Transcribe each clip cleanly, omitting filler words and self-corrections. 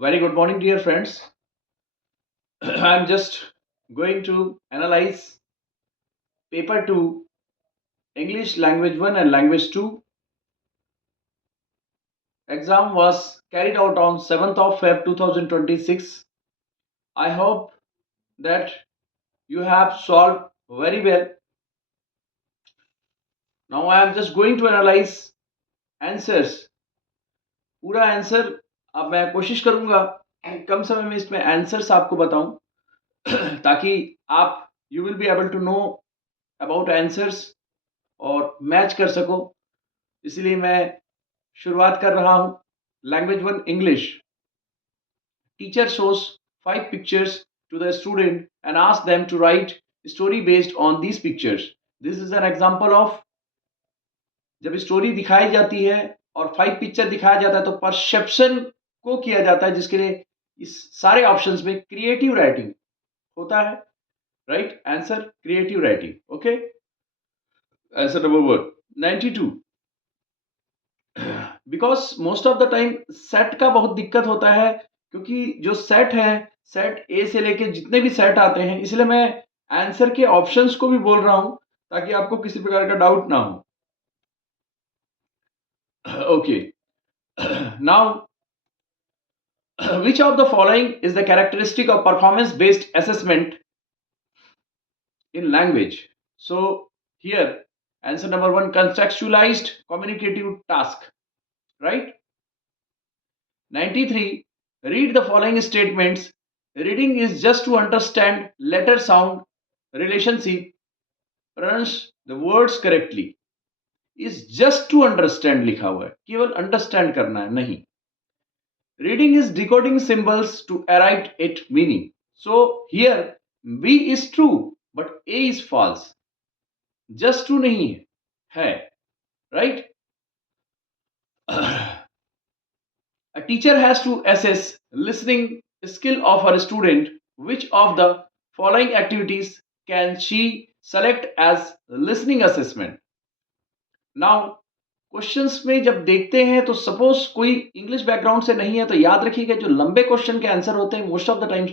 Very good morning, dear friends. I'm just going to analyze paper 2, English language 1 and language 2. Exam was carried out on 7th of Feb 2026. I hope that you have solved very well. Now I am just going to analyze answers. पूरा answer अब मैं कोशिश करूंगा कि कम समय में इसमें answers आपको बताऊं ताकि आप you will be able to know about answers और मैच कर सको। इसलिए मैं शुरुआत कर रहा हूं। Language 1 English. Teacher shows 5 pictures to the student and asks them to write story based on these pictures. This is an example of जब स्टोरी दिखाई जाती है और 5 पिक्चर दिखाया जाता है तो परसेप्शन को किया जाता है, जिसके लिए इस सारे ऑप्शंस में क्रिएटिव राइटिंग होता है। Right answer creative writing. Okay, answer number 1 92। Because most of the time set का बहुत दिक्कत होता है, क्योंकि जो सेट है, सेट ए से लेके जितने भी सेट आते हैं, इसलिए मैं आंसर के ऑप्शंस को भी बोल रहा हूं ताकि आपको किसी प्रकार का डाउट ना हो। Okay, now which of the following is the characteristic of performance based assessment in language? So here answer number 1, contextualized communicative task. Right. 93, read the following statements. Reading is just to understand letter sound relationship, pronounce the words correctly. is just to understand लिखा हुआ है, केवल understand करना है, नहीं। Reading is decoding symbols to arrive at meaning. So here B is true but A is false. Just to नहीं है, right? A teacher has to assess listening skill of her student. Which of the following activities can she select as listening assessment? Now questions में जब देखते हैं तो suppose कोई English background से नहीं है तो याद रखिएगा जो लंबे क्वेश्चन के आंसर होते हैं मोस्ट ऑफ द टाइम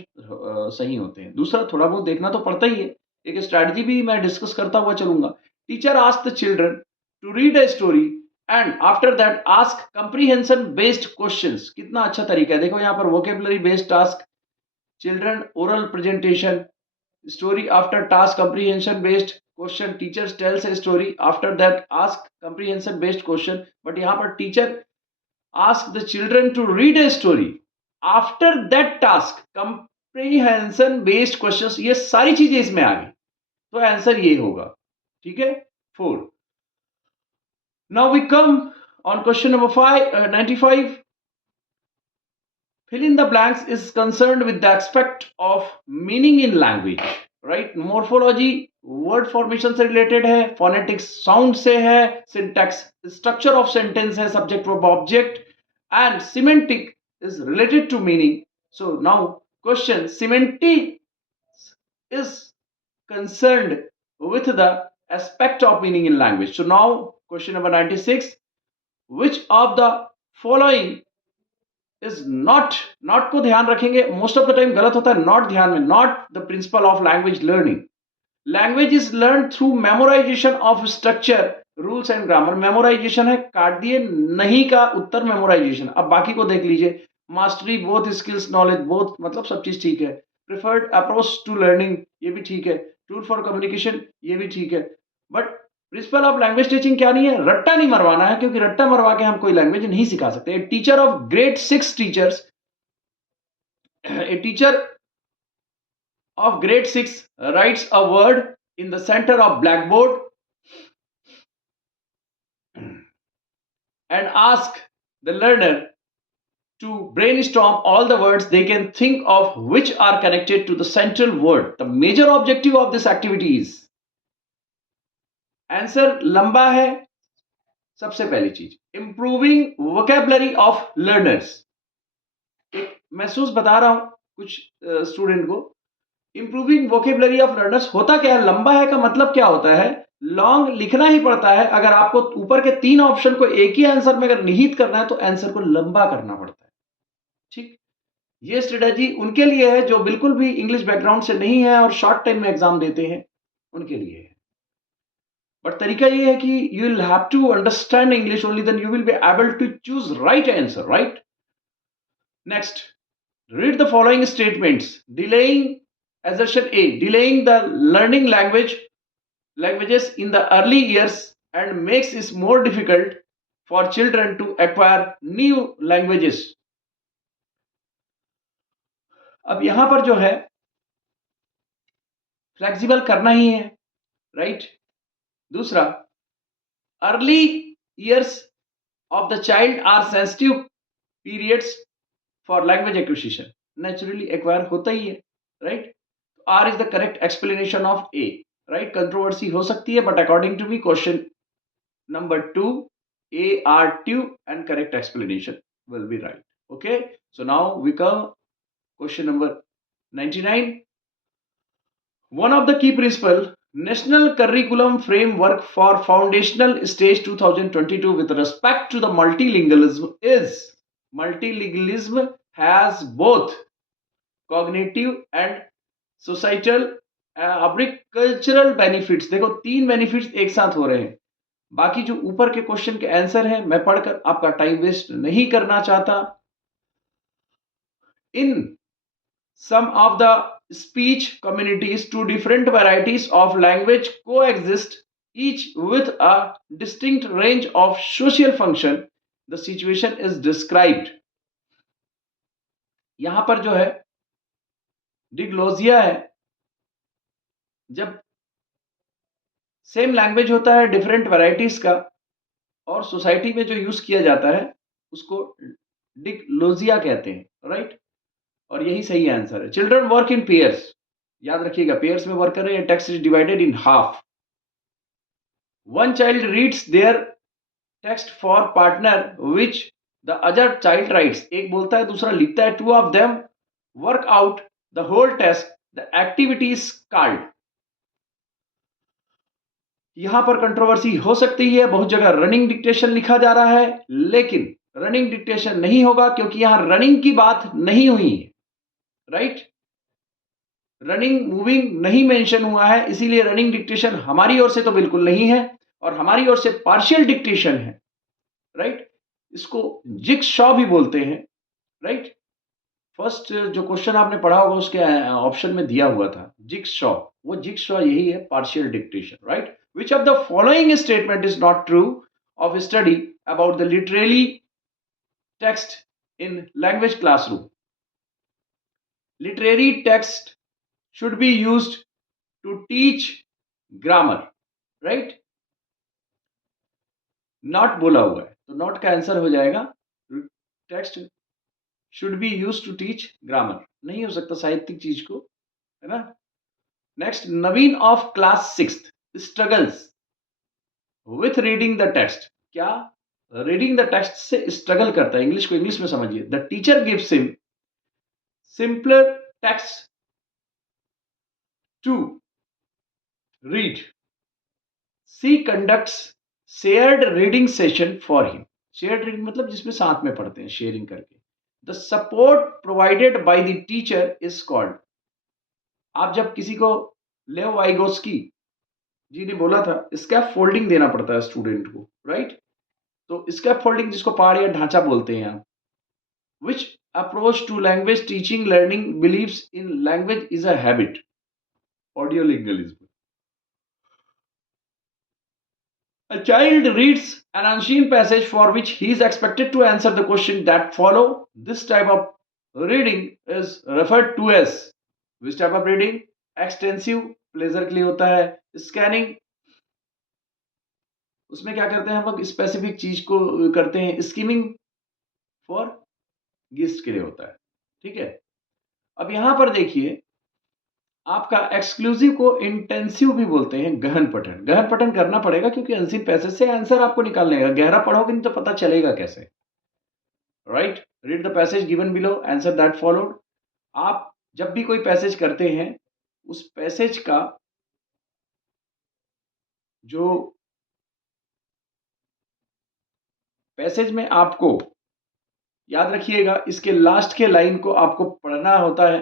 सही होते हैं। दूसरा, थोड़ा बहुत देखना तो पड़ता ही है, एक स्ट्रैटेजी भी मैं डिस्कस करता हुआ चलूंगा। Teacher ask the children to read a story and after that ask comprehension based questions. कितना अच्छा तरीका है, देखो यहाँ पर vocabulary based task, children oral presentation, story after task comprehension based question, teacher tells a story, after that ask comprehension based question, but यहाँ पर teacher ask the children to read a story, after that task comprehension based questions। ये सारी चीजें इसमें आ गई तो answer ये होगा। ठीक है, 4। now we come on question number 95। fill in the blanks is concerned with the aspect of meaning in language। Right, morphology word formation से रिलेटेड है, फोनेटिक्स साउंड से है, सिंटैक्स स्ट्रक्चर ऑफ सेंटेंस है, subject verb object, and semantic is related to meaning. So now question, semantic is concerned with the aspect of meaning in language. So now question number 96, which of the following is not को ध्यान रखेंगे, most of the time गलत होता है not ध्यान में। Not the principle of language learning. Language is learn through memorisation of structure rules and grammar. Memorisation है, काट दिए, नहीं का उत्तर मेमोराइजेशन। अब बाकी को देख लीजिए, mastery both skills knowledge both, मतलब सब चीज ठीक है। प्रिफर्ड अप्रोच टू लर्निंग, ये भी ठीक है। टूल फॉर कम्युनिकेशन, ये भी ठीक है। But principle of language teaching क्या नहीं है, रट्टा नहीं मरवाना है, क्योंकि रट्टा मरवा के हम कोई लैंग्वेज नहीं सिखा सकते। Teacher of grade 6 teachers, a teacher of grade 6 writes a word in the center of blackboard and asks the learner to brainstorm all the words they can think of which are connected to the central word. The major objective of this activity is, answer लंबा है। सबसे पहली चीज, improving vocabulary of learners. एक महसूस बता रहा हूं कुछ स्टूडेंट को, इंप्रूविंग वोकेबलरी ऑफ लर्नर्स होता क्या है, लंबा है का मतलब क्या होता है, लॉन्ग लिखना ही पड़ता है। अगर आपको ऊपर के 3 ऑप्शन को एक ही आंसर में अगर निहित करना है तो आंसर को लंबा करना पड़ता है। ठीक, ये स्ट्रेटजी उनके लिए है जो बिल्कुल भी इंग्लिश बैकग्राउंड से नहीं है और शॉर्ट टाइम में एग्जाम देते हैं, उनके लिए है। बट तरीका ये है कि you will have to understand English only, then you will be able to choose right answer, right? Next, read the following statements. Delaying, assertion A, delaying the learning languages in the early years and makes it more difficult for children to acquire new languages. अब यहां पर जो है flexible करना ही है, right? दूसरा, early years of the child are sensitive periods for language acquisition, naturally acquire होता ही है, right? R is the correct explanation of A, right? Controversy हो सकती है, but according to me question number 2, A are two and correct explanation will be right. Okay, so now we come question number 99. One of the key principle National Curriculum Framework for Foundational Stage 2022 with respect to the multilingualism is multilingualism has both cognitive and societal cultural benefits. देखो, 3 benefits एक साथ हो रहे हैं। बाकी जो ऊपर के क्वेश्चन के आंसर हैं मैं पढ़कर आपका टाइम वेस्ट नहीं करना चाहता। In some of the speech communities two different varieties of language coexist each with a distinct range of social function, the situation is described. यहां पर जो है डिग्लोजिया है, जब सेम लैंग्वेज होता है डिफरेंट वैरायटीज का और सोसाइटी में जो यूज किया जाता है उसको डिग्लोजिया कहते हैं, राइट? और यही सही आंसर है। चिल्ड्रन वर्क इन पेयर्स, याद रखिएगा पेयर्स में वर्क कर रहे हैं। Text is divided in half. One child reads their text for partner which the other child writes, एक बोलता है दूसरा लिखता है। Two of them work out the whole text, the activity is called. यहां पर कंट्रोवर्सी हो सकती है, बहुत जगह रनिंग डिक्टेशन लिखा जा रहा है, लेकिन रनिंग डिक्टेशन नहीं होगा क्योंकि यहां रनिंग की बात नहीं हुई है, राइट? रनिंग मूविंग नहीं मेंशन हुआ है, इसीलिए रनिंग डिक्टेशन हमारी ओर से तो बिल्कुल नहीं है और हमारी ओर से पार्शियल डिक्टेशन है, राइट? इसको जिगशॉ भी बोलते हैं, राइट? फर्स्ट जो क्वेश्चन आपने पढ़ा होगा उसके ऑप्शन में दिया हुआ था जिगशॉ, वो जिगशॉ यही है, partial dictation, right? Which of the following statement is not true of study about the literary text in language classroom? Literary text should be used to teach grammar, right? Not बोला हुआ है तो not का answer हो जाएगा text should be use to teach grammar, नहीं हो सकता साहित्यिक चीज को, है ना? Next, Naveen of class 6th struggles with reading the text. क्या रीडिंग द टेक्स्ट से स्ट्रगल करता है? इंग्लिश को इंग्लिश में समझिए। The teacher gives him simpler text to read, she conducts shared reading session for him. Shared reading मतलब जिसमें साथ में पढ़ते हैं, शेयरिंग करके। The support provided by the teacher is called. आप जब किसी को लेव वाइगोस्की जी ने बोला था स्कैफ फोल्डिंग देना पड़ता है स्टूडेंट को, राइट? तो स्कैफ फोल्डिंग जिसको पहाड़ या ढांचा बोलते हैं आप। Which approach to language teaching learning believes in language is a habit? Audiolingualism. A child reads an unseen passage for which he is expected to answer the question that follow. This type of reading is referred to as which type of reading? Extensive, pleasure के लिए होता है। Scanning, उसमें क्या करते हैं हम लोग? स्पेसिफिक चीज को करते हैं। स्कीमिंग फॉर गेस्ट के लिए होता है, ठीक है? अब यहां पर देखिए, आपका एक्सक्लूसिव को इंटेंसिव भी बोलते हैं, गहन पठन। गहन पठन करना पड़ेगा क्योंकि अनसीन पैसेज से आंसर आपको निकालने का, गहरा पढ़ोगे नहीं तो पता चलेगा कैसे, right? Read the passage given below, answer that followed. आप जब भी कोई पैसेज करते हैं उस पैसेज का जो पैसेज में आपको याद रखिएगा, इसके लास्ट के लाइन को आपको पढ़ना होता है।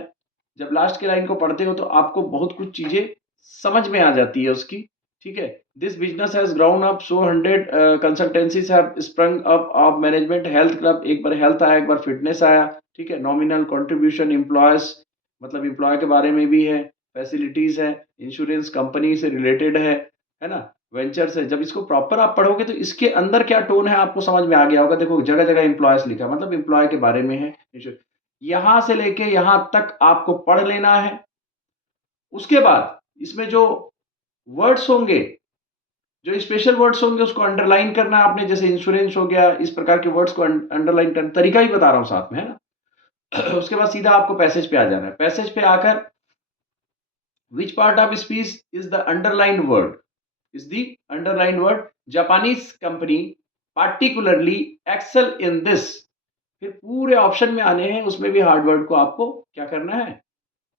जब लास्ट के लाइन को पढ़ते हो तो आपको बहुत कुछ चीजें समझ में आ जाती है उसकी, ठीक है। This business has ground up, so 100 consultancies have sprung up of management health club. एक बार हेल्थ आया, एक बार फिटनेस आया, ठीक है। नॉमिनल कंट्रीब्यूशन एम्प्लॉयज, मतलब एम्प्लॉय के बारे में भी है। फैसिलिटीज है, इंश्योरेंस कंपनी से रिलेटेड है ना। वेंचर्स है। जब इसको प्रॉपर आप पढ़ोगे तो इसके अंदर क्या टोन है आपको समझ में आ गया होगा। देखो जगह जगह एम्प्लॉयज लिखा है, मतलब एम्प्लॉय के बारे में है। यहां से लेके यहां तक आपको पढ़ लेना है। उसके बाद इसमें जो वर्ड्स होंगे, जो स्पेशल वर्ड्स होंगे, उसको अंडरलाइन करना है आपने। जैसे इंश्योरेंस हो गया, इस प्रकार के वर्ड्स को अंडरलाइन करना, तरीका ही बता रहा हूं साथ में, है ना। उसके बाद सीधा आपको पैसेज पे आ जाना है। पैसेज पे आकर which part of speech is the underline word, is the underlined word. Japanese company particularly excel in this. फिर पूरे ऑप्शन में आने हैं, उसमें भी हार्ड वर्ड को आपको क्या करना है,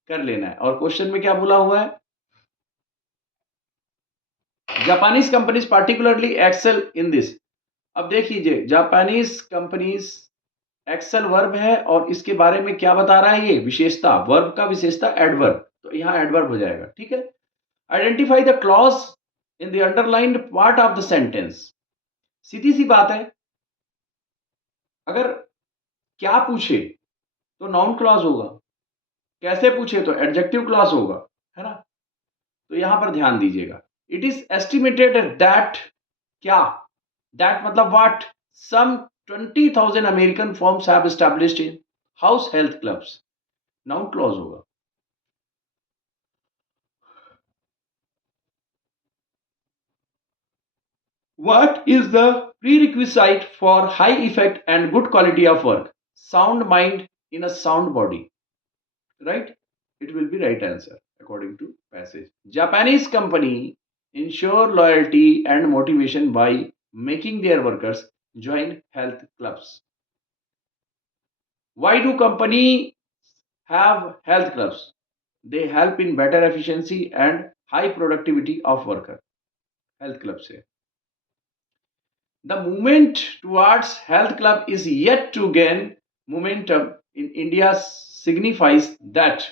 कर लेना है। और क्वेश्चन में क्या बोला हुआ है, Japanese companies particularly excel in this. अब देख लीजिए, जापानीज कंपनीज एक्सेल वर्ब है और इसके बारे में क्या बता रहा है, ये विशेषता, वर्ब का विशेषता एडवर्ब, तो यहां एडवर्ब हो जाएगा, ठीक है। Identify the clause in the underlined part of the sentence. सीधी सी बात है, अगर क्या पूछे तो नाउन क्लॉज होगा, कैसे पूछे तो एडजेक्टिव क्लॉज होगा, है ना। तो यहां पर ध्यान दीजिएगा। इट इज एस्टिमेटेड दैट, क्या, दैट मतलब what, some 20,000 American firms have established in house health clubs, noun clause होगा। What is the prerequisite for high effect and good quality of work? Sound mind in a sound body. Right? It will be right answer according to passage. Japanese company ensure loyalty and motivation by making their workers join health clubs. Why do company have health clubs? They help in better efficiency and high productivity of worker. Health club से the movement towards health club is yet to gain momentum in India signifies that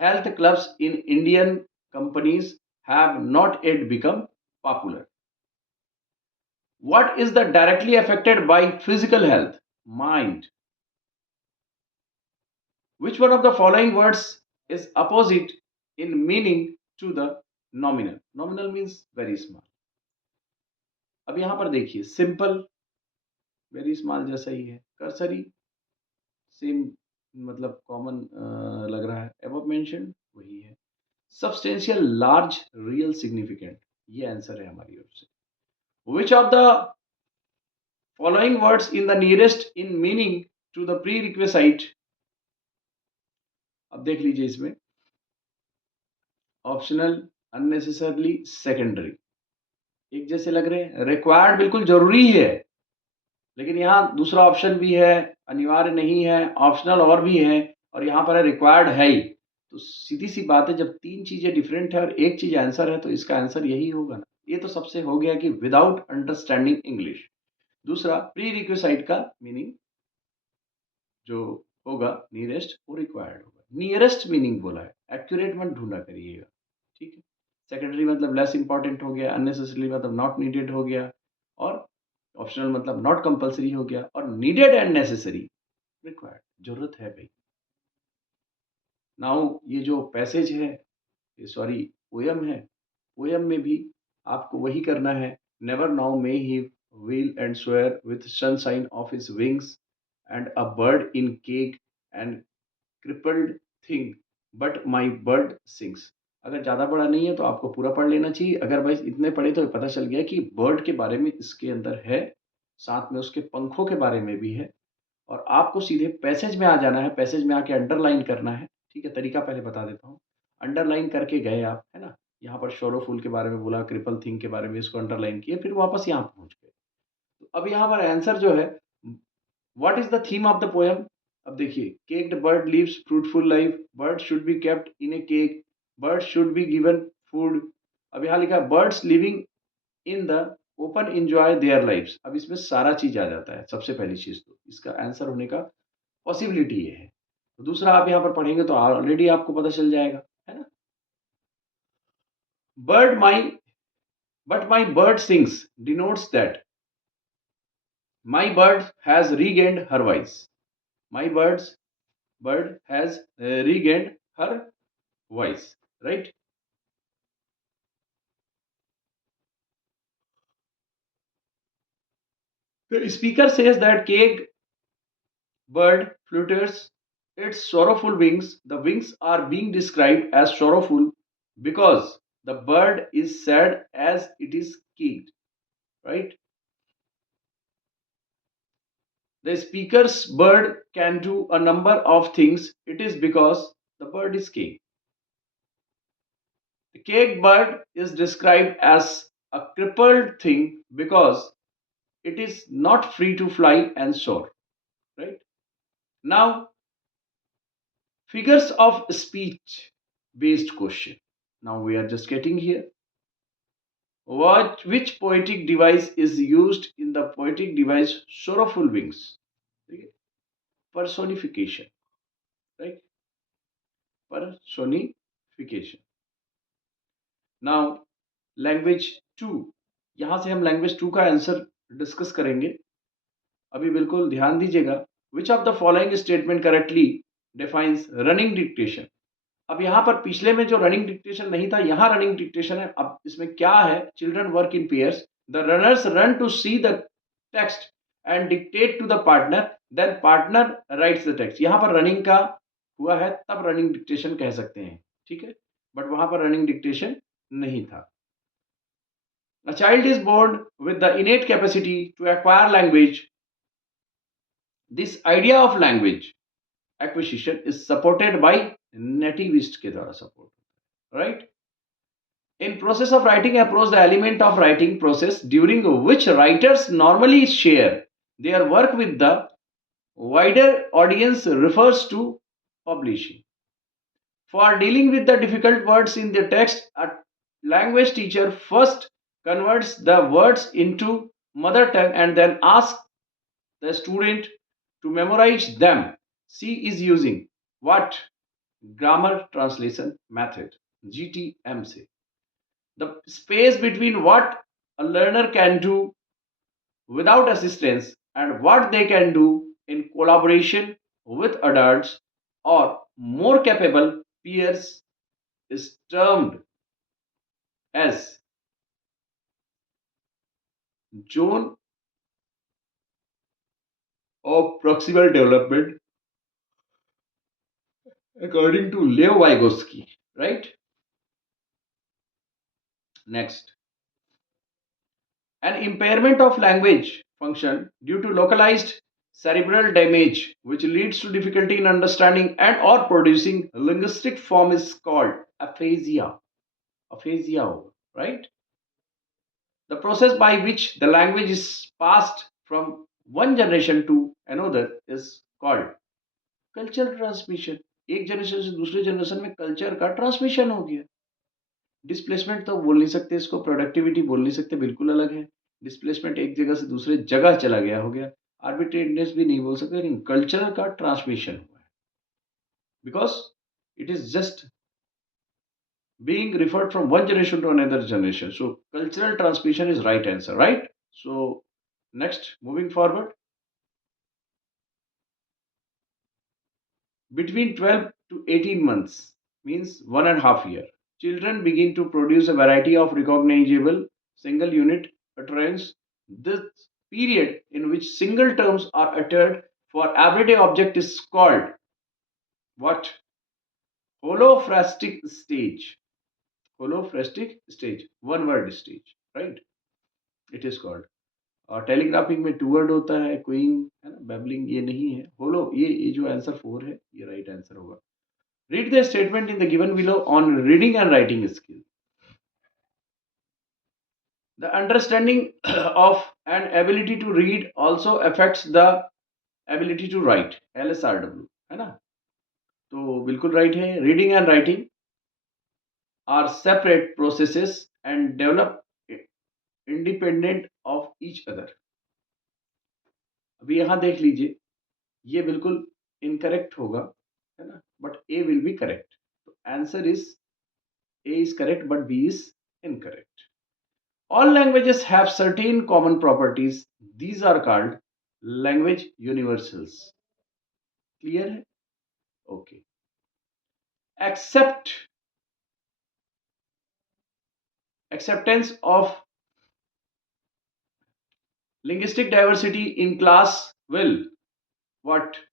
health clubs in Indian companies have not yet become popular. What is the directly affected by physical health? Mind. Which one of the following words is opposite in meaning to the nominal? Nominal means very small. अब यहां पर देखिए, simple very small जैसा ही है, cursory same, मतलब common लग रहा है। एबव मेंशन वही है। सब्सटेंशियल, लार्ज, रियल, सिग्निफिकेंट, ये आंसर है हमारी ओर से। Which of the following words in the nearest in meaning to the prerequisite. अब देख लीजिए, इसमें ऑप्शनल, अननेसेसरली, सेकेंडरी एक जैसे लग रहे हैं। रिक्वायर्ड बिल्कुल जरूरी है, लेकिन यहाँ दूसरा ऑप्शन भी है, अनिवार्य नहीं है, ऑप्शनल और भी है, और यहाँ पर है रिक्वायर्ड है ही। तो सीधी सी बात है, जब तीन चीजें डिफरेंट है और एक चीज आंसर है तो इसका आंसर यही होगा ना। ये तो सबसे हो गया कि विदाउट अंडरस्टैंडिंग इंग्लिश। दूसरा प्री रिक्वेसाइट का मीनिंग जो होगा नियरेस्ट, वो रिक्वायर्ड होगा। नियरेस्ट मीनिंग बोला है, एक्यूरेट मत ढूंढा करिएगा, ठीक है। सेकेंडरी मतलब लेस इंपॉर्टेंट हो गया, अननेसेसरी मतलब नॉट नीडेड हो गया, और ऑप्शनल मतलब नॉट कंपलसरी हो गया, और नीडेड एंड नेसेसरी रिक्वायर्ड, जरूरत है भाई। नाउ ये जो पैसेज है, ये सॉरी पोयम है, पोयम में भी आपको वही करना है। Never now may he wheel and swear with sunshine of his wings and a bird in cake and crippled thing, but my bird sings. अगर ज़्यादा बड़ा नहीं है तो आपको पूरा पढ़ लेना चाहिए। अगर भाई इतने पढ़े तो पता चल गया कि बर्ड के बारे में इसके अंदर है, साथ में उसके पंखों के बारे में भी है। और आपको सीधे पैसेज में आ जाना है, पैसेज में आके अंडरलाइन करना है, ठीक है। तरीका पहले बता देता हूँ। अंडरलाइन करके गए आप, है ना। यहाँ पर शोरो फूल के बारे में बोला, क्रिपल थिंग के बारे में, इसको अंडरलाइन किए, फिर वापस यहाँ पहुंच गए। तो अब यहाँ पर आंसर जो है, what is the theme of the poem. अब देखिए, caged bird lives fruitful life, bird should be kept in a cage, bird should be given food. अब यहाँ लिखा है birds living in the open enjoy their lives. अब इसमें सारा चीज आ जाता है। सबसे पहली चीज तो इसका आंसर होने का पॉसिबिलिटी ये है। तो दूसरा आप यहाँ पर पढ़ेंगे तो ऑलरेडी आपको पता चल जाएगा, है ना। Bird my but my bird sings denotes that my bird has regained her voice. My bird has regained her voice, right? The speaker says that caged bird flutters its sorrowful wings. The wings are being described as sorrowful because the bird is sad as it is caged, right? The speaker's bird can do a number of things. It is because the bird is caged. The caged bird is described as a crippled thing because it is not free to fly and soar, right? Now, figures of speech based question. Now we are just getting here. Which poetic device is used in the poetic device Sorrowful Wings? Okay. Personification, right? Personification. Now, language 2. यहां से हम language 2 का answer discuss करेंगे। अभी बिल्कुल ध्यान दीजिएगा। विच of the following statement correctly defines running dictation. अब यहाँ पर पिछले में जो रनिंग डिक्टेशन नहीं था, यहाँ रनिंग डिक्टेशन है। अब इसमें क्या है, children work in pairs, the runners run to see the text and dictate to the partner, then partner writes the text. यहाँ पर रनिंग का हुआ है तब रनिंग डिक्टेशन कह सकते हैं, ठीक है, बट वहां पर रनिंग डिक्टेशन नहीं था। A child is born with the innate capacity to acquire language. This idea of language acquisition is supported by nativist के द्वारा support, right? In process of writing approach, the element of writing process during which writers normally share their work with the wider audience refers to publishing. For dealing with the difficult words in the text, a language teacher first converts the words into mother tongue and then asks the student to memorize them. She is using what? Grammar translation method, GTM से. The space between what a learner can do without assistance and what they can do in collaboration with adults or more capable peers is termed as zone of proximal development according to Leo Vygotsky, right? Next, an impairment of language function due to localized cerebral damage which leads to difficulty in understanding and or producing linguistic form is called aphasia. Aphasia, right? The process by which the language is passed from one generation to another is called culture transmission. एक generation से दूसरे generation में culture का transmission हो गया। Displacement तो बोल नहीं सकते इसको, प्रोडक्टिविटी बोल नहीं सकते, बिल्कुल अलग है। डिस्प्लेसमेंट एक जगह से दूसरे जगह चला गया, हो गया। आर्बिट्रेटनेस भी नहीं बोल सकते, लेकिन कल्चर का ट्रांसमिशन हुआ है, because it is just being referred from one generation to another generation. So cultural transmission is right answer, right? So next, moving forward, between 12 to 18 months means 1.5 year, children begin to produce a variety of recognizable single unit utterance. This period in which single terms are uttered for everyday object is called what? Holophrastic stage. Holophrastic stage, one word stage, right? It is called. और टेलीग्राफिंग में to word होता है, Qing है ना, बेबलिंग ये नहीं है। होलो, ये जो आंसर 4 है ये राइट आंसर होगा। Read the statement in the given below on reading and writing skill. The understanding of and ability to read also affects the ability to write, LSRW, है ना। तो बिल्कुल राइट है। Reading and writing are separate processes and develop independent of each other. अभी यहां देख लीजिए, ये बिल्कुल इनकरेक्ट होगा, है ना, but A will be correct. तो answer is A is correct but B is incorrect. All languages have certain common properties. These are called language universals. Clear है? Okay. Accept acceptance of linguistic diversity in class will what?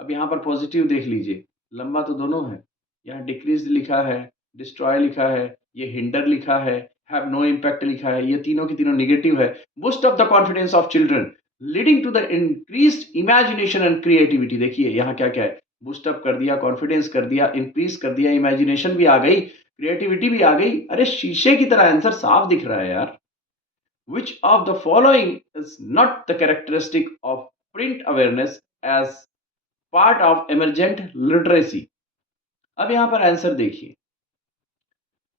अब यहाँ पर positive देख लीजिए, लंबा तो दोनों है, यहाँ डिक्रीज लिखा है, डिस्ट्रॉय लिखा है, ये हिंडर लिखा है, हैव नो इम्पैक्ट लिखा है, ये तीनों की तीनों निगेटिव है। Boost up the confidence of children leading to the increased imagination and creativity. देखिए यहाँ क्या क्या है, बूस्ट अप कर दिया, कॉन्फिडेंस कर दिया, इंक्रीज कर दिया, इमेजिनेशन भी आ गई, क्रिएटिविटी भी आ गई। अरे शीशे की तरह आंसर साफ दिख रहा है यार। Which of the following is not the characteristic of print awareness as part of emergent literacy? अब यहां पर आंसर देखिए,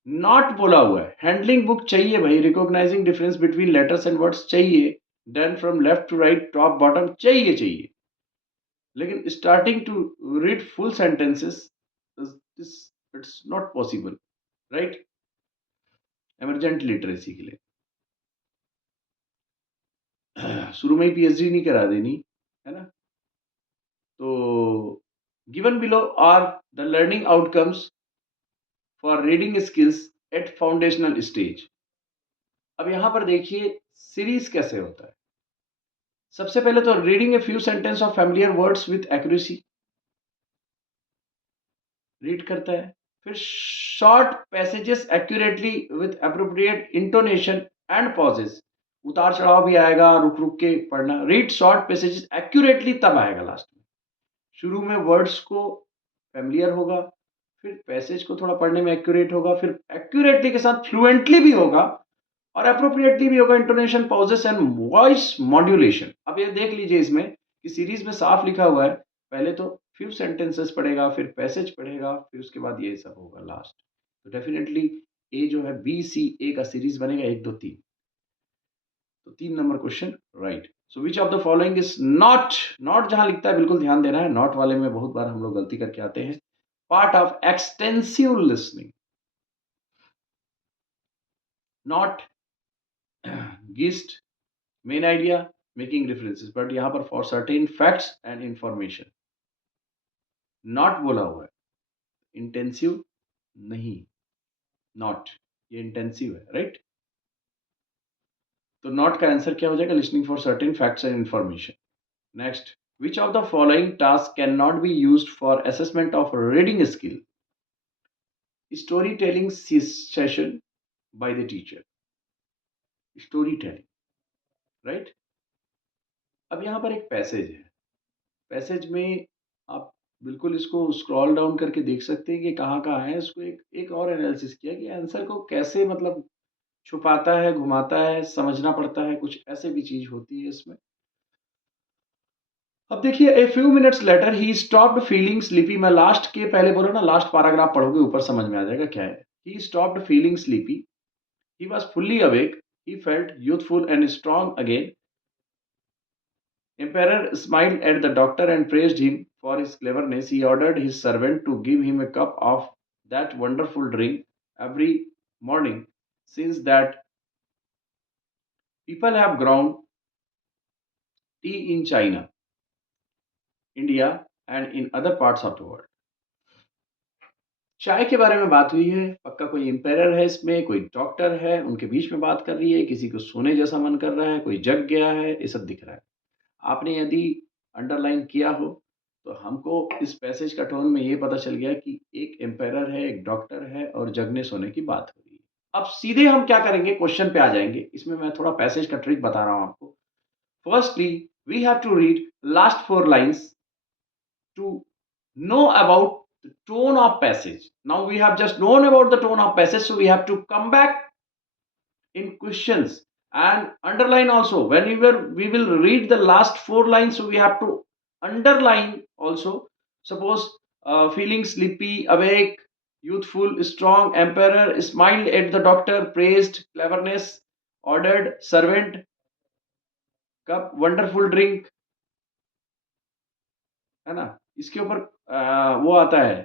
नॉट बोला हुआ है, हैंडलिंग बुक चाहिए भाई, recognizing difference between letters and words चाहिए, done from left to right, top bottom चाहिए, लेकिन starting to read full sentences it's not possible, right, emergent literacy के लिए। शुरू में ही पीएचडी नहीं करा देनी, है ना। तो given below are the learning outcomes for reading skills at foundational stage. अब यहां पर देखिए सीरीज कैसे होता है। सबसे पहले तो reading a few sentence of familiar words with accuracy, read करता है। फिर short passages accurately with appropriate intonation and pauses, उतार चढ़ाव भी आएगा, रुक रुक के पढ़ना। रीड शॉर्ट पैसेजेस एक्यूरेटली तब आएगा लास्ट में, शुरू में वर्ड्स को फैमिलियर होगा, फिर पैसेज को थोड़ा पढ़ने में एक्यूरेट होगा, फिर एक्यूरेटली के साथ फ्लुएंटली भी होगा और अप्रोप्रिएटली भी होगा, intonation, pauses and voice modulation. अब ये देख लीजिए इसमें कि सीरीज में साफ लिखा हुआ है, पहले तो फ्यू सेंटेंसेस पढ़ेगा, फिर पैसेज पढ़ेगा, फिर उसके बाद ये सब होगा लास्ट। तो डेफिनेटली ए जो है बी सी ए का सीरीज बनेगा 1 2 3। तो 3 number question right. So which of the following is not, not जहां लिखता है बिल्कुल ध्यान देना है, नॉट वाले में बहुत बार हम लोग गलती करके आते हैं। Part of extensive listening, not gist, main idea, making references, but यहां पर for certain facts and information not बोला हुआ है, इंटेंसिव नहीं, नॉट ये इंटेंसिव है, राइट। तो नॉट का आंसर क्या हो जाएगा, listening for certain facts and information. Next, which of the following tasks cannot be used for assessment of reading skill? Storytelling session by the teacher, storytelling, right? अब यहाँ पर एक पैसेज है, पैसेज में आप बिल्कुल इसको स्क्रॉल डाउन करके देख सकते हैं कि कहाँ कहाँ है। इसको एक और एनालिसिस किया कि आंसर को कैसे मतलब छुपाता है, घुमाता है, समझना पड़ता है, कुछ ऐसे भी चीज होती है इसमें। अब देखिए, a few minutes later he stopped feeling sleepy. मैं लास्ट के पहले बोला ना, लास्ट पैराग्राफ पढ़ोगे ऊपर समझ में आ जाएगा क्या है। He stopped feeling sleepy, he was fully awake, he felt youthful and strong again. Emperor smiled at the doctor and praised him for his cleverness. He ordered his servant to give him a cup of that wonderful drink every morning. Since that, people have grown tea in China, India, and in other parts of the world. चाय के बारे में बात हुई है, पक्का कोई empire है इसमें, कोई डॉक्टर है, उनके बीच में बात कर रही है, किसी को सोने जैसा मन कर रहा है, कोई जग गया है, ये सब दिख रहा है। आपने यदि अंडरलाइन किया हो तो हमको इस पैसेज का टोन में ये पता चल गया कि एक एम्पायर है, एक डॉक्टर है और जगने सोने की बात हो रही है। अब सीधे हम क्या करेंगे, क्वेश्चन पे आ जाएंगे। इसमें मैं थोड़ा पैसेज का ट्रिक बता रहा हूं आपको। Firstly we have to read last 4 lines to know about the tone of passage. Now we have just known about the tone of passage, so we have to come back in questions and underline also. Whenever we will read the last 4 lines, so we have to underline also. Suppose feeling sleepy, awake, youthful, strong, emperor smiled at the doctor, praised cleverness, ordered servant cup wonderful drink, है ना? इसके ऊपर वो आता है।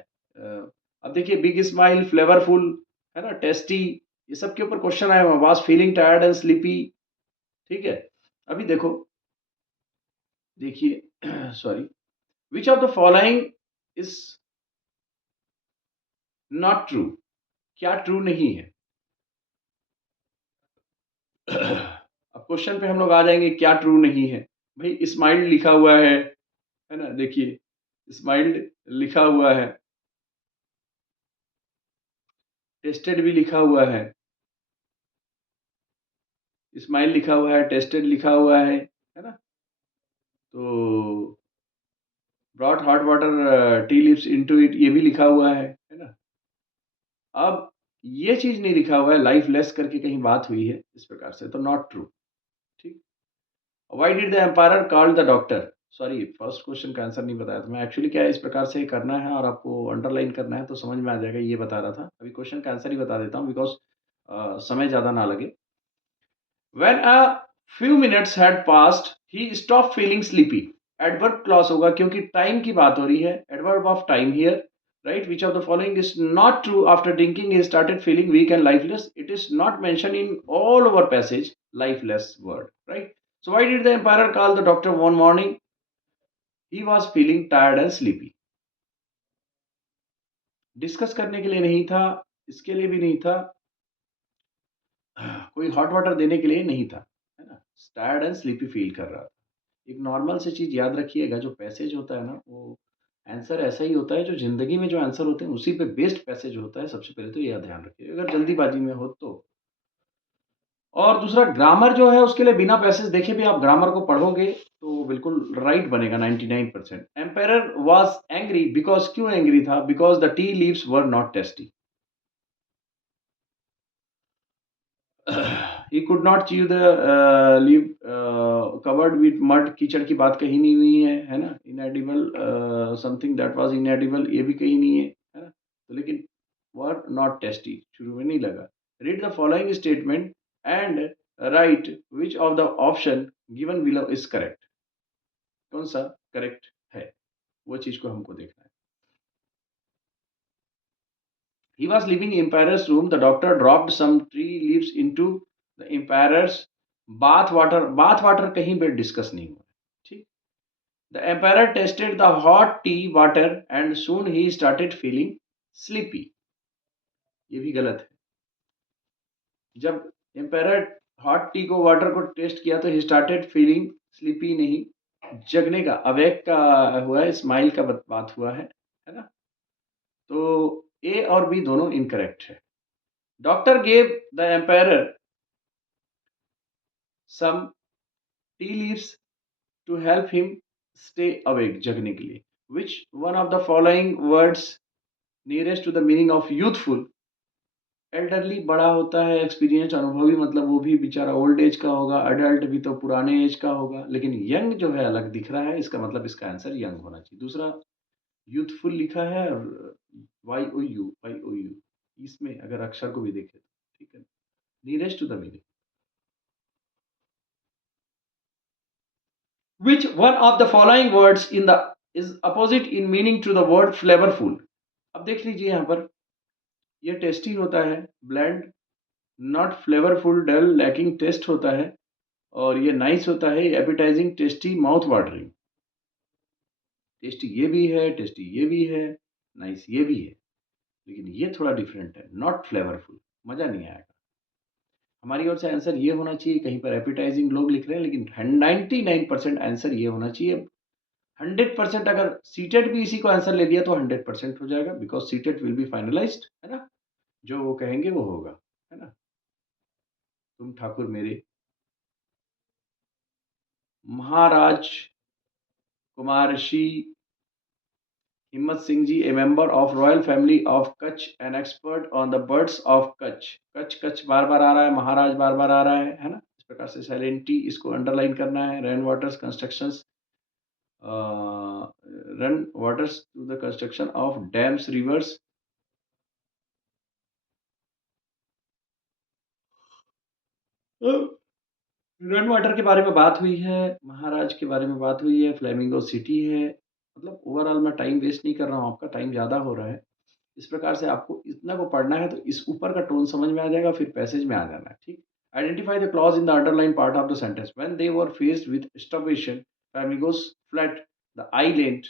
अब देखिए big smile, flavourful, है ना? टेस्टी, ये सब के ऊपर क्वेश्चन आया हुआ। Was feeling tired and sleepy, ठीक है? अभी देखो, देखिए sorry, which of the following is not true? क्या ट्रू नहीं है? अब क्वेश्चन पे हम लोग आ जाएंगे, क्या ट्रू नहीं है? भाई स्माइल्ड लिखा हुआ है ना? देखिए स्माइल्ड लिखा हुआ है, टेस्टेड भी लिखा हुआ है, स्माइल लिखा हुआ है, टेस्टेड लिखा हुआ है ना? तो brought hot water tea leaves into it, ये भी लिखा हुआ है ना? अब ये चीज नहीं लिखा हुआ है, लाइफ लेस करके कहीं बात हुई है इस प्रकार से, तो नॉट ट्रू। ठीक। Why did the empire call the doctor? Sorry, first question का आंसर नहीं बताया था मैं। एक्चुअली क्या है, इस प्रकार से करना है और आपको अंडरलाइन करना है तो समझ में आ जाएगा, ये बता रहा था। अभी क्वेश्चन का आंसर ही बता देता हूँ, बिकॉज समय ज़्यादा ना लगे। When a few minutes had passed, he stopped feeling sleepy. Adverb clause होगा क्योंकि टाइम की बात हो रही है। Adverb of time here, right? Which of the following is not true? After drinking, he started feeling weak and lifeless. It is not mentioned in all over passage. Lifeless word, right? So why did the emperor call the doctor one morning? He was feeling tired and sleepy. Discuss करने के लिए नहीं था, इसके लिए भी नहीं था, कोई हॉट वाटर देने के लिए नहीं था, है ना? टायर्ड एंड स्लीपी फील कर रहा था। एक नॉर्मल सी चीज़ याद रखिएगा, जो पैसेज होता है ना, वो आंसर ऐसा ही होता है, जो ज़िंदगी में जो आंसर होते हैं उसी पे बेस्ड पैसेज होता है। सबसे पहले तो यह ध्यान रखिए, अगर जल्दीबाजी में हो तो। और दूसरा, ग्रामर जो है उसके लिए बिना पैसेज देखे भी आप ग्रामर को पढ़ोगे तो बिल्कुल राइट बनेगा 99%। एम्पेरर वाज एंग्री बिकॉज, क्यों एंग्री था? Because the tea leaves were not tasty. he could not chew the leaf covered with mud, कीचड़ की बात कहीं नहीं हुई है ना? inedible, something that was inedible, ये भी कहीं नहीं है ना? तो लेकिन were not tasty शुरू में नहीं लगा। read the following statement and write which of the option given below is correct। कौन सा करेक्ट है, वो चीज को हमको देखना है। He was leaving Emperor's room. The doctor dropped some tree leaves into the Emperor's bath water. Bath water कहीं पे डिस्कस नहीं हुआ, ठीक? The Emperor tasted the hot tea water and soon he started feeling sleepy. ये भी गलत है। जब एम्पायर हॉट टी को, वाटर को टेस्ट किया तो ही स्टार्टेड फीलिंग स्लीपी नहीं, जगने का, अवेक का हुआ है, स्माइल का बात हुआ है ना? तो ए और बी दोनों इनकरेक्ट है। Doctor gave the empire some tea leaves to help him stay awake, जगने के लिए। Which one of the following words nearest to the meaning of youthful? Elderly बड़ा होता है, एक्सपीरियंस अनुभवी, मतलब वो भी बेचारा ओल्ड एज का होगा। अडल्ट भी तो पुराने एज का होगा, लेकिन यंग जो है अलग दिख रहा है, इसका मतलब इसका आंसर यंग होना चाहिए। दूसरा यूथफुल लिखा है और वाई ओ यू, इसमें अगर अक्षर को भी देखें तो ठीक है, nearest to the meaning. Which one of the following words in the is opposite in meaning to the word flavorful? अब देख लीजिए यहाँ पर, ये टेस्टी होता है, bland, not flavourful, dull, lacking taste होता है, और ये नाइस होता है, appetising, tasty, mouth watering. Tasty ये भी है, टेस्टी ये भी है, नाइस ये भी है, लेकिन ये थोड़ा डिफरेंट है, नॉट फ्लेवरफुल, मजा नहीं आएगा। हमारी ओर से आंसर ये होना चाहिए, कहीं पर एपिटाइजिंग लोग लिख रहे हैं, लेकिन 99% आंसर ये होना चाहिए। 100% अगर सीटेट भी इसी को आंसर ले लिया तो 100% हो जाएगा, because CTET will be finalised, है ना? जो वो कहेंगे वो होगा, है ना? तुम ठाकुर मेरे। महाराज Kumar Rishi Himmat Singh ji, a member of royal family of Kutch, an expert on the birds of Kutch. Kutch Kutch बार बार आ रहा है, महाराज बार बार आ रहा है ना? इस प्रकार से साइलेंट टी, इसको अंडरलाइन करना है। Rain waters constructions, run waters to the construction of dams, rivers. Run water के बारे में बात हुई है, महाराज के बारे में बात हुई है, फ्लेमिंगो सिटी है। मतलब ओवरऑल मैं टाइम वेस्ट नहीं कर रहा हूँ, आपका टाइम ज़्यादा हो रहा है। इस प्रकार से आपको इतना को पढ़ना है तो इस ऊपर का टोन समझ में आ जाएगा, फिर पैसेज में आ जाना है, ठीक। Identify the clause in the underline part of the sentence when they were faced with starvation flamingos fled the island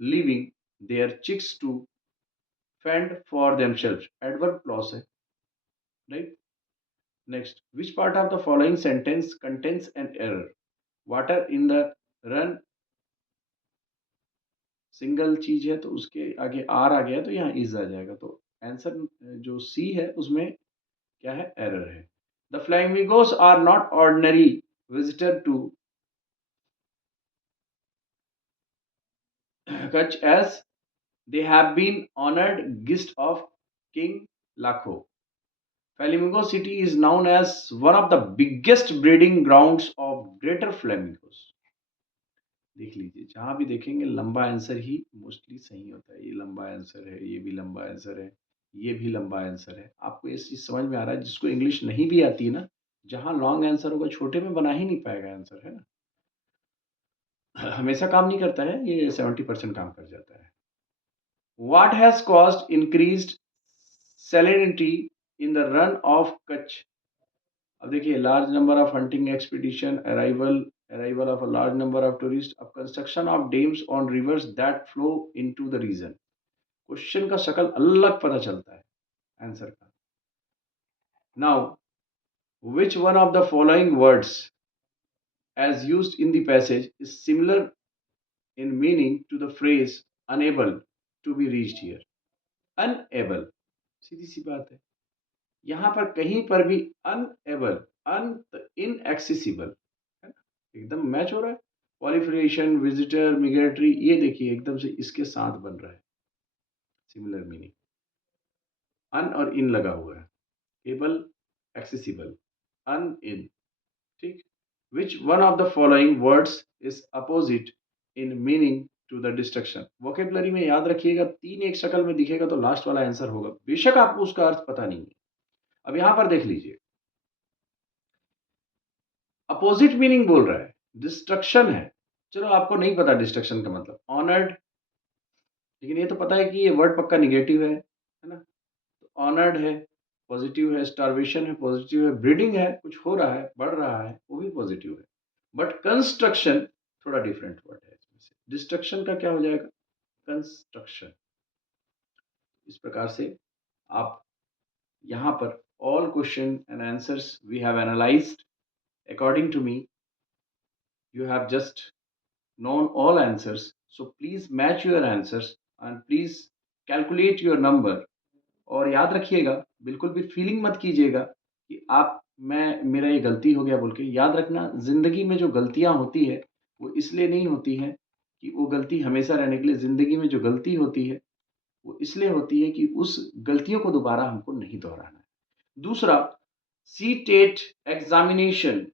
leaving their chicks to fend for themselves. Adverb clause है, right? Next, which part of the following sentence contains an error? Water in the run single चीज है तो उसके आगे are आ गया तो यहाँ is आ जाएगा, तो आंसर जो सी है उसमें क्या है, एरर है। The flamingos are not ordinary visitor to Kutch as they have been honored guest of King Lakho. Flamingo City is known as one of the biggest breeding grounds of greater flamingos. देख लीजिए, जहां भी देखेंगे लंबा answer ही mostly सही होता है। ये लंबा आंसर है, ये भी लंबा आंसर है, ये भी लंबा आंसर है। आपको ये चीज समझ में आ रहा है? जिसको इंग्लिश नहीं भी आती है ना, जहां लॉन्ग आंसर होगा छोटे में बना ही नहीं पाएगा आंसर, है ना। हमेशा काम नहीं करता है, ये 70% काम कर जाता है। What has caused increased salinity in the run of Kutch? अब देखिए, large number of hunting expedition, arrival of a large number of tourists, अब construction of dams on rivers that flow into the region. Question का शक्ल अलग पता चलता है answer का। Now, which one of the following words as used in the passage is similar in meaning to the phrase unable to be reached here? Unable, सीधी सी बात है। यहाँ पर कहीं पर भी अनएबल, अन इनएक्सेसिबल, है ना, एकदम मैच हो रहा है। पॉलिफरेशन, विजिटर, मिग्रेटरी, ये देखिए एकदम से इसके साथ बन रहा है, सिमिलर मीनिंग। अन और इन लगा हुआ है, एबल, एक्सेसिबल, अन इन, ठीक। Which one of the following words is opposite in meaning to the destruction? Vocabulary में याद रखिएगा, 3 एक शक्ल में दिखेगा तो लास्ट वाला आंसर होगा, बेशक आपको उसका अर्थ पता नहीं है। अब यहां पर देख लीजिए, अपोजिट मीनिंग बोल रहा है, डिस्ट्रक्शन है। चलो आपको नहीं पता डिस्ट्रक्शन का मतलब, ऑनर्ड, लेकिन ये तो पता है कि ये वर्ड पक्का निगेटिव है ना। तो ऑनर्ड है, पॉजिटिव है, स्टार्वेशन है, पॉजिटिव है, ब्रीडिंग है, कुछ हो रहा है, बढ़ रहा है, वो भी पॉजिटिव है। बट कंस्ट्रक्शन थोड़ा डिफरेंट वर्ड है इसमें से। डिस्ट्रक्शन का क्या हो जाएगा, कंस्ट्रक्शन। इस प्रकार से आप यहाँ पर all question and answers we have analyzed. According to me, you have just known all answers, so please match your answers and please calculate your number. और याद रखिएगा, बिल्कुल भी फीलिंग मत कीजिएगा कि आप मेरा ये गलती हो गया बोल के। याद रखना, जिंदगी में जो गलतियां होती है वो इसलिए नहीं होती हैं कि वो गलती हमेशा रहने के लिए। जिंदगी में जो गलती होती है वो इसलिए होती है कि उस गलतियों को दोबारा हमको नहीं दोहराना है। दूसरा, CTET examination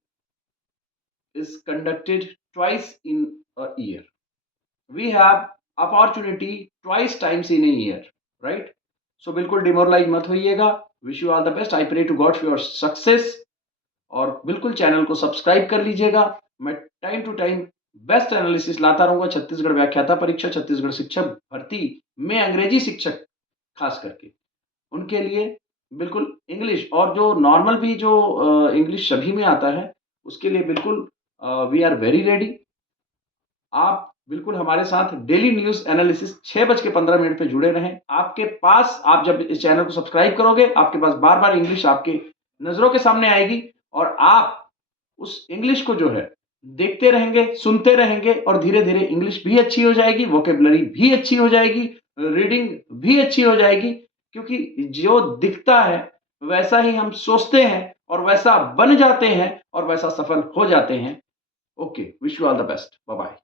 is conducted twice in a year. We have opportunity twice times in a year, right? So बिल्कुल डिमोरलाइज मत होइएगा। Wish you all the best. I pray to God for your success. और बिल्कुल channel को subscribe कर लीजिएगा। मैं time to time best analysis लाता रहूंगा। छत्तीसगढ़ व्याख्याता परीक्षा, छत्तीसगढ़ शिक्षक भर्ती में अंग्रेजी शिक्षक खास करके उनके लिए बिल्कुल इंग्लिश, और जो नॉर्मल भी जो इंग्लिश सभी में आता है उसके लिए बिल्कुल वी आर वेरी रेडी। आप बिल्कुल हमारे साथ डेली न्यूज एनालिसिस 6:15 पे जुड़े रहें। आपके पास, आप जब इस चैनल को सब्सक्राइब करोगे, आपके पास बार बार इंग्लिश आपके नजरों के सामने आएगी और आप उस इंग्लिश को जो है देखते रहेंगे, सुनते रहेंगे और धीरे धीरे इंग्लिश भी अच्छी हो जाएगी, वोकेबलरी भी अच्छी हो जाएगी, रीडिंग भी अच्छी हो जाएगी। क्योंकि जो दिखता है वैसा ही हम सोचते हैं और वैसा बन जाते हैं और वैसा सफल हो जाते हैं। Okay, wish you all the best, bye bye.